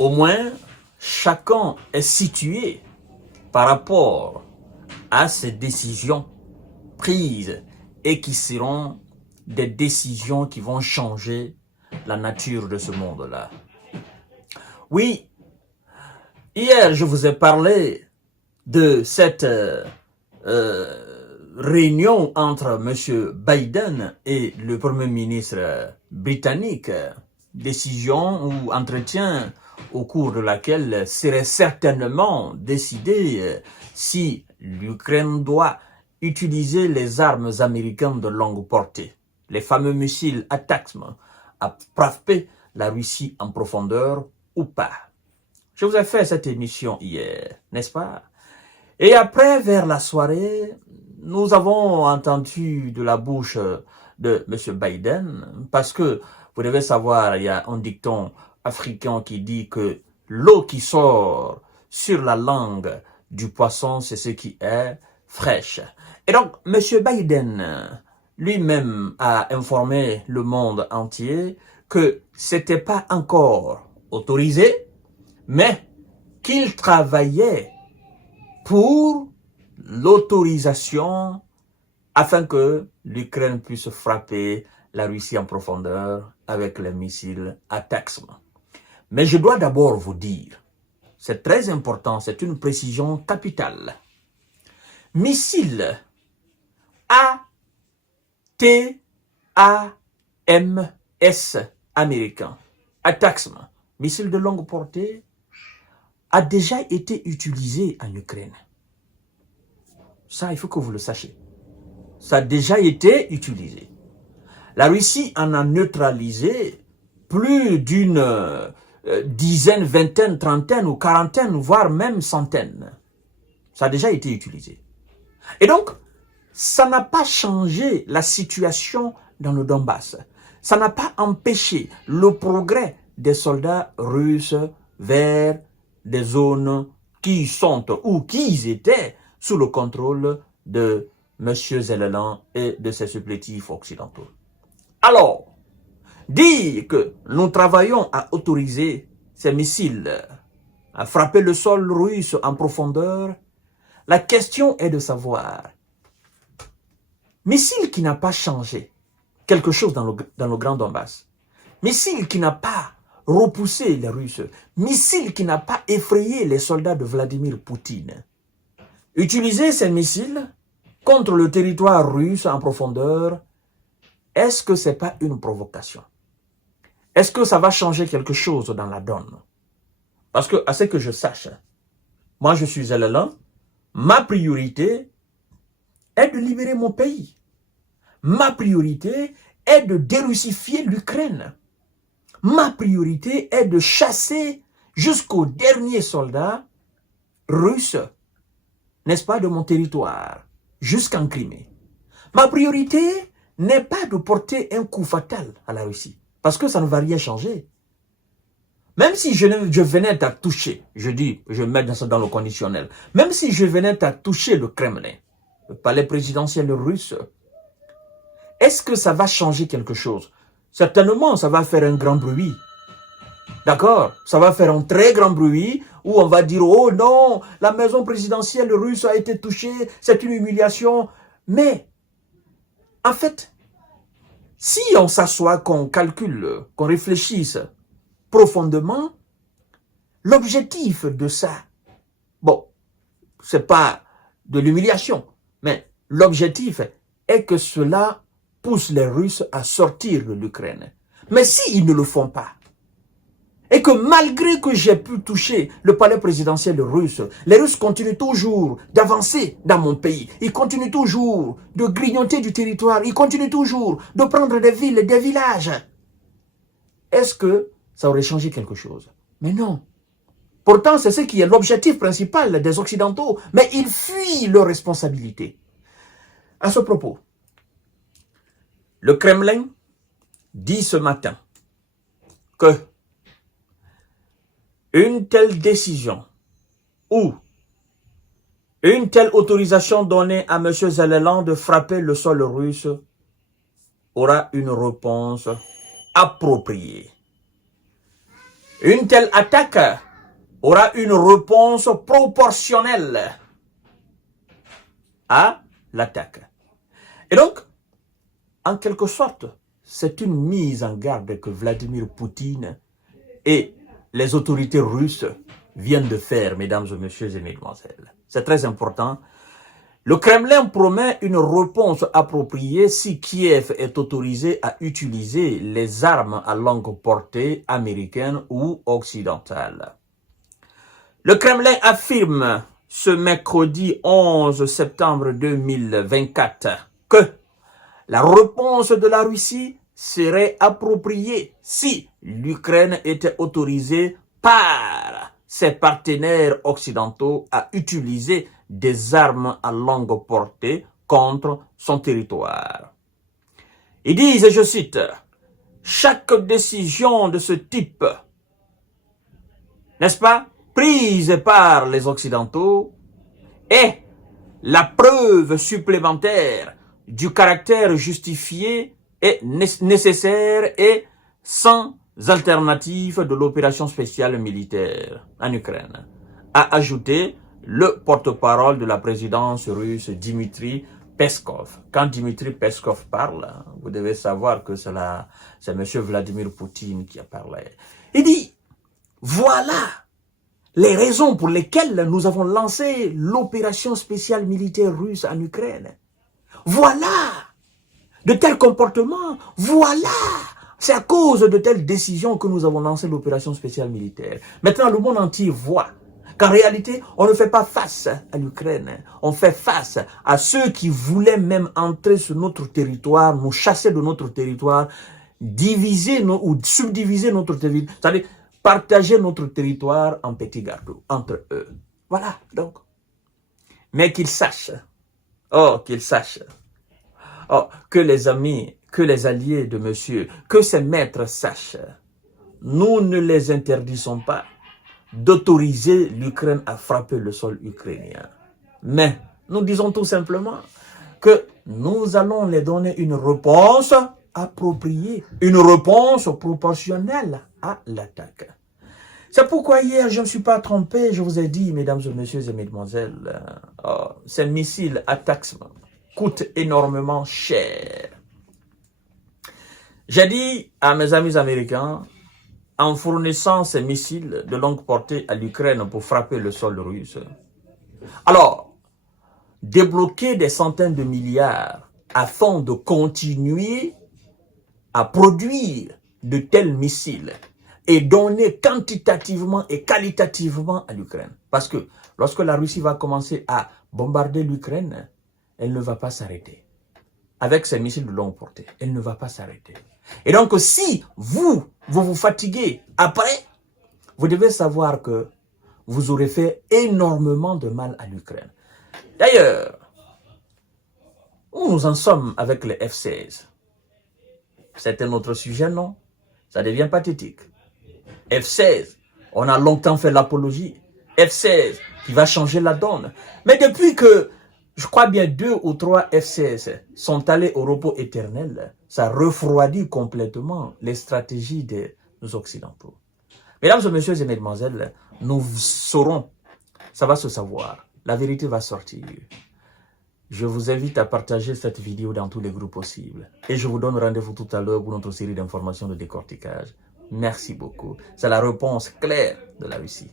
au moins chacun est situé par rapport à ces décisions prises et qui seront des décisions qui vont changer la nature de ce monde-là. Oui, hier je vous ai parlé de cette réunion entre M. Biden et le Premier ministre britannique, décision ou entretien au cours de laquelle serait certainement décidé si l'Ukraine doit utiliser les armes américaines de longue portée, les fameux missiles ATACMS, à frapper la Russie en profondeur ou pas. Je vous ai fait cette émission hier, n'est-ce pas? Et après, vers la soirée, nous avons entendu de la bouche de M. Biden, parce que, vous devez savoir, il y a un dicton africain qui dit que l'eau qui sort sur la langue du poisson, c'est ce qui est fraîche. Et donc, M. Biden lui-même a informé le monde entier que c'était pas encore autorisé, mais qu'il travaillait pour l'autorisation afin que l'Ukraine puisse frapper la Russie en profondeur avec les missiles ATACMS. Mais je dois d'abord vous dire, c'est très important, c'est une précision capitale. Missiles ATACMS américains, ATACMS, missiles de longue portée, a déjà été utilisé en Ukraine. Ça, il faut que vous le sachiez. Ça a déjà été utilisé. La Russie en a neutralisé plus d'une dizaine, vingtaine, trentaine ou quarantaine, voire même centaine. Ça a déjà été utilisé. Et donc, ça n'a pas changé la situation dans le Donbass. Ça n'a pas empêché le progrès des soldats russes vers des zones qui sont ou qui étaient sous le contrôle de M. Zelensky et de ses supplétifs occidentaux. Alors, dire que nous travaillons à autoriser ces missiles à frapper le sol russe en profondeur, la question est de savoir, missile qui n'a pas changé quelque chose dans le Grand Donbass, missile qui n'a pas repoussé les Russes, missile qui n'a pas effrayé les soldats de Vladimir Poutine. Utiliser ces missiles contre le territoire russe en profondeur, est-ce que ce n'est pas une provocation? Est-ce que ça va changer quelque chose dans la donne? Parce que, à ce que je sache, moi je suis Zelensky, ma priorité est de libérer mon pays. Ma priorité est de dérussifier l'Ukraine. Ma priorité est de chasser jusqu'au dernier soldat russe, n'est-ce pas, de mon territoire, jusqu'en Crimée. Ma priorité n'est pas de porter un coup fatal à la Russie, parce que ça ne va rien changer. Même si je venais à toucher, je dis, je mets ça dans le conditionnel, même si je venais à toucher le Kremlin, le palais présidentiel russe, est-ce que ça va changer quelque chose? Certainement, ça va faire un grand bruit. D'accord? Ça va faire un très grand bruit où on va dire, oh non, la maison présidentielle russe a été touchée, c'est une humiliation. Mais, en fait, si on s'assoit, qu'on calcule, qu'on réfléchisse profondément, l'objectif de ça, bon, c'est pas de l'humiliation, mais l'objectif est que cela pousse les Russes à sortir de l'Ukraine. Mais s'ils ne le font pas, et que malgré que j'ai pu toucher le palais présidentiel russe, les Russes continuent toujours d'avancer dans mon pays. Ils continuent toujours de grignoter du territoire. Ils continuent toujours de prendre des villes et des villages. Est-ce que ça aurait changé quelque chose? Mais non. Pourtant, c'est ce qui est l'objectif principal des Occidentaux. Mais ils fuient leurs responsabilités. À ce propos, le Kremlin dit ce matin que une telle décision ou une telle autorisation donnée à M. Zelensky de frapper le sol russe aura une réponse appropriée. Une telle attaque aura une réponse proportionnelle à l'attaque. Et donc, en quelque sorte, c'est une mise en garde que Vladimir Poutine et les autorités russes viennent de faire, mesdames et messieurs et mesdemoiselles. C'est très important. Le Kremlin promet une réponse appropriée si Kiev est autorisé à utiliser les armes à longue portée américaines ou occidentales. Le Kremlin affirme ce mercredi 11 septembre 2024 que la réponse de la Russie serait appropriée si l'Ukraine était autorisée par ses partenaires occidentaux à utiliser des armes à longue portée contre son territoire. Ils disent, et je cite, « Chaque décision de ce type, n'est-ce pas, prise par les Occidentaux, est la preuve supplémentaire du caractère justifié et nécessaire et sans alternative de l'opération spéciale militaire en Ukraine », a ajouté le porte-parole de la présidence russe Dmitri Peskov. Quand Dmitri Peskov parle, vous devez savoir que c'est M. Vladimir Poutine qui a parlé. Il dit, voilà les raisons pour lesquelles nous avons lancé l'opération spéciale militaire russe en Ukraine. Voilà de tels comportements, voilà, c'est à cause de telles décisions que nous avons lancé l'opération spéciale militaire. Maintenant, le monde entier voit qu'en réalité, on ne fait pas face à l'Ukraine, on fait face à ceux qui voulaient même entrer sur notre territoire, nous chasser de notre territoire, diviser ou subdiviser notre territoire, c'est-à-dire partager notre territoire en petits gâteaux entre eux. Voilà, donc. Mais qu'ils sachent, qu'ils sachent, que les amis, que les alliés de monsieur, que ces maîtres sachent, nous ne les interdisons pas d'autoriser l'Ukraine à frapper le sol ukrainien. Mais nous disons tout simplement que nous allons les donner une réponse appropriée, une réponse proportionnelle à l'attaque. C'est pourquoi hier, je ne me suis pas trompé, je vous ai dit, mesdames et messieurs et mesdemoiselles, ces missiles ATACMS coûtent énormément cher. J'ai dit à mes amis américains, en fournissant ces missiles de longue portée à l'Ukraine pour frapper le sol russe, alors, débloquer des centaines de milliards afin de continuer à produire de tels missiles et donner quantitativement et qualitativement à l'Ukraine. Parce que lorsque la Russie va commencer à bombarder l'Ukraine, elle ne va pas s'arrêter. Avec ces missiles de longue portée, elle ne va pas s'arrêter. Et donc, si vous vous fatiguez après, vous devez savoir que vous aurez fait énormément de mal à l'Ukraine. D'ailleurs, où nous en sommes avec les F-16? C'est un autre sujet, non? Ça devient pathétique. F-16, on a longtemps fait l'apologie. F-16 qui va changer la donne. Mais depuis que, je crois bien 2 ou 3 F-16 sont allés au repos éternel, ça refroidit complètement les stratégies des Occidentaux. Mesdames et messieurs et mesdemoiselles, nous saurons, ça va se savoir, la vérité va sortir. Je vous invite à partager cette vidéo dans tous les groupes possibles. Et je vous donne rendez-vous tout à l'heure pour notre série d'informations de décortiquage. Merci beaucoup. C'est la réponse claire de la Russie.